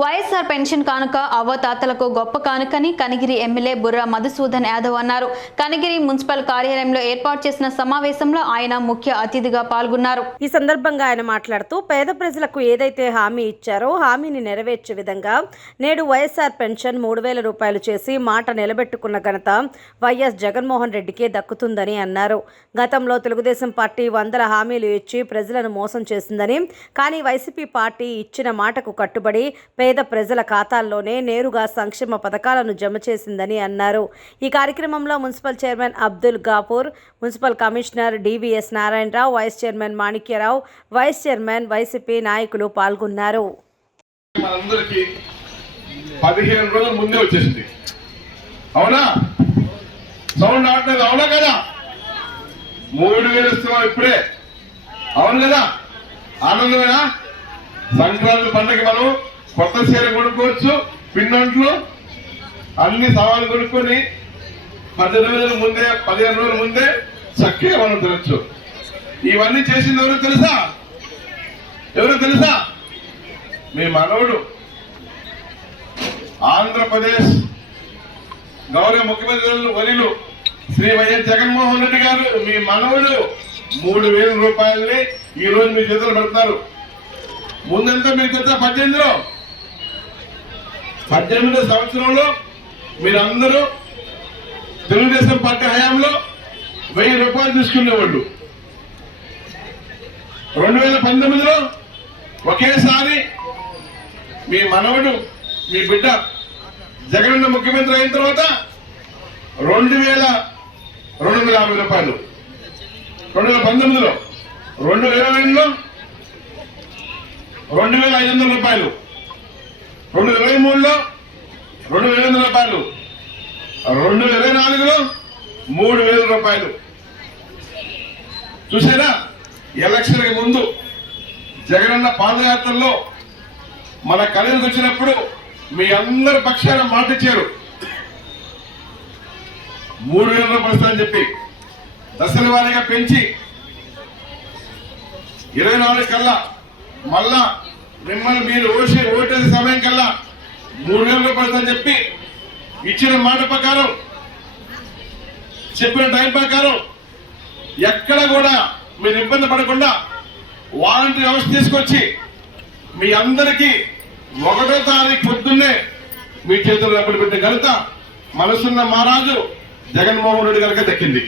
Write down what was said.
YSR pension కానుక అవ్వతాతలకు గొప్ప కానుకని కనిగిరి ఎమ్మెల్యే బుర్రా మధుసూదన్ యాదవ్ అన్నారు. కనిగిరి మున్సిపల్ కార్యాలయంలో ఏర్పాటు చేసిన సమావేశంలో ఆయన ముఖ్య అతిథిగా పాల్గొన్నారు. ఈ సందర్భంగా ఆయన మాట్లాడుతూ పేద ప్రజలకు ఏదైతే హామీ ఇచ్చారో హామీని నెరవేర్చే విధంగా నేడు వైఎస్ఆర్ పెన్షన్ మూడు వేల రూపాయలు చేసి మాట నిలబెట్టుకున్న ఘనత వైఎస్ జగన్మోహన్ రెడ్డికే దక్కుతుందని అన్నారు. గతంలో తెలుగుదేశం పార్టీ వందల హామీలు ఇచ్చి ప్రజలను మోసం చేసిందని కానీ వైసీపీ పార్టీ ఇచ్చిన మాటకు కట్టుబడి పేద ప్రజల ఖాతాల్లోనే నేరుగా సంక్షేమ పథకాలను జమ చేసిందని అన్నారు. ఈ కార్యక్రమంలో municipal chairman Abdul Gafoor municipal commissioner DVS Narayanarao vice chairman Manikyarao vice chairman YCP నాయకులు పాల్గొన్నారు. పదిహేను రోజుల ముందే వచ్చేసింది. అవునా? సౌండ్ రావట్లేదు అవునా కదా? మూడు వేలు ఇస్తున్నాం ఇప్పుడే. అవును కదా? ఆనందమేనా? సంక్రాంతి పండుగ మనం కొత్త చీర కొనుక్కోవచ్చు పిన్నంట్లు అన్ని సవాళ్ళు కొనుక్కొని పది రోజుల ముందే పదిహేను రోజుల ముందే చక్కగా మనం తినచ్చు. ఇవన్నీ చేసింది ఎవరో తెలుసా? ఎవరో తెలుసా? మీ మనవుడు. ఆంధ్రప్రదేశ్ గౌరవ ముఖ్యమంత్రి వలిలు శ్రీ వైఎస్ జగన్మోహన్ రెడ్డి గారు మీ మనవుడు మూడు వేల రూపాయలని ఈ రోజు మీ చేతులు పెడతారు. ముందంతా మీకు వచ్చా పద్దెనిమిదిలో. పద్దెనిమిదో సంవత్సరంలో మీరందరూ తెలుగుదేశం పార్టీ హయాంలో వెయ్యి రూపాయలు తీసుకునేవాళ్ళు. రెండు వేల పంతొమ్మిదిలో ఒకేసారి మీ మనవడు మీ బిడ్డ జగనన్న ముఖ్యమంత్రి అయిన తర్వాత రెండు వేల రెండు వందల యాభై రూపాయలు. రెండు వేల పంతొమ్మిదిలో రెండు వేల రెండులో రెండు వేల ఐదు వందల రూపాయలు. రెండు ఇరవై మూడులో రెండు వేల వందల రూపాయలు. రెండు ఇరవై నాలుగులో మూడు వేల రూపాయలు. చూసారా ఎలక్షన్కి ముందు జగనన్న పాదయాత్రలో మన కళలకు వచ్చినప్పుడు మీ అందరి పక్షాన మాట ఇచ్చారు. మూడు వేల రూపాయలు అని చెప్పి దశల వారీగా పెంచి ఇరవై నాలుగు కల్లా మళ్ళా మిమ్మల్ని మీరు ఓసే ఓటేసే సమయం కల్లా మూడు వేల రూపాయలు చెప్పి ఇచ్చిన మాట ప్రకారం చెప్పిన టైం ప్రకారం ఎక్కడ కూడా మీరు ఇబ్బంది పడకుండా వాలంటీర్ వ్యవస్థ తీసుకొచ్చి మీ అందరికీ ఒకటో తారీఖు పొద్దున్నే మీ చేతుల్లో డబ్బులు పెట్టే ఘనత మనసున్న మహారాజు జగన్మోహన్ రెడ్డి గారికి దక్కింది.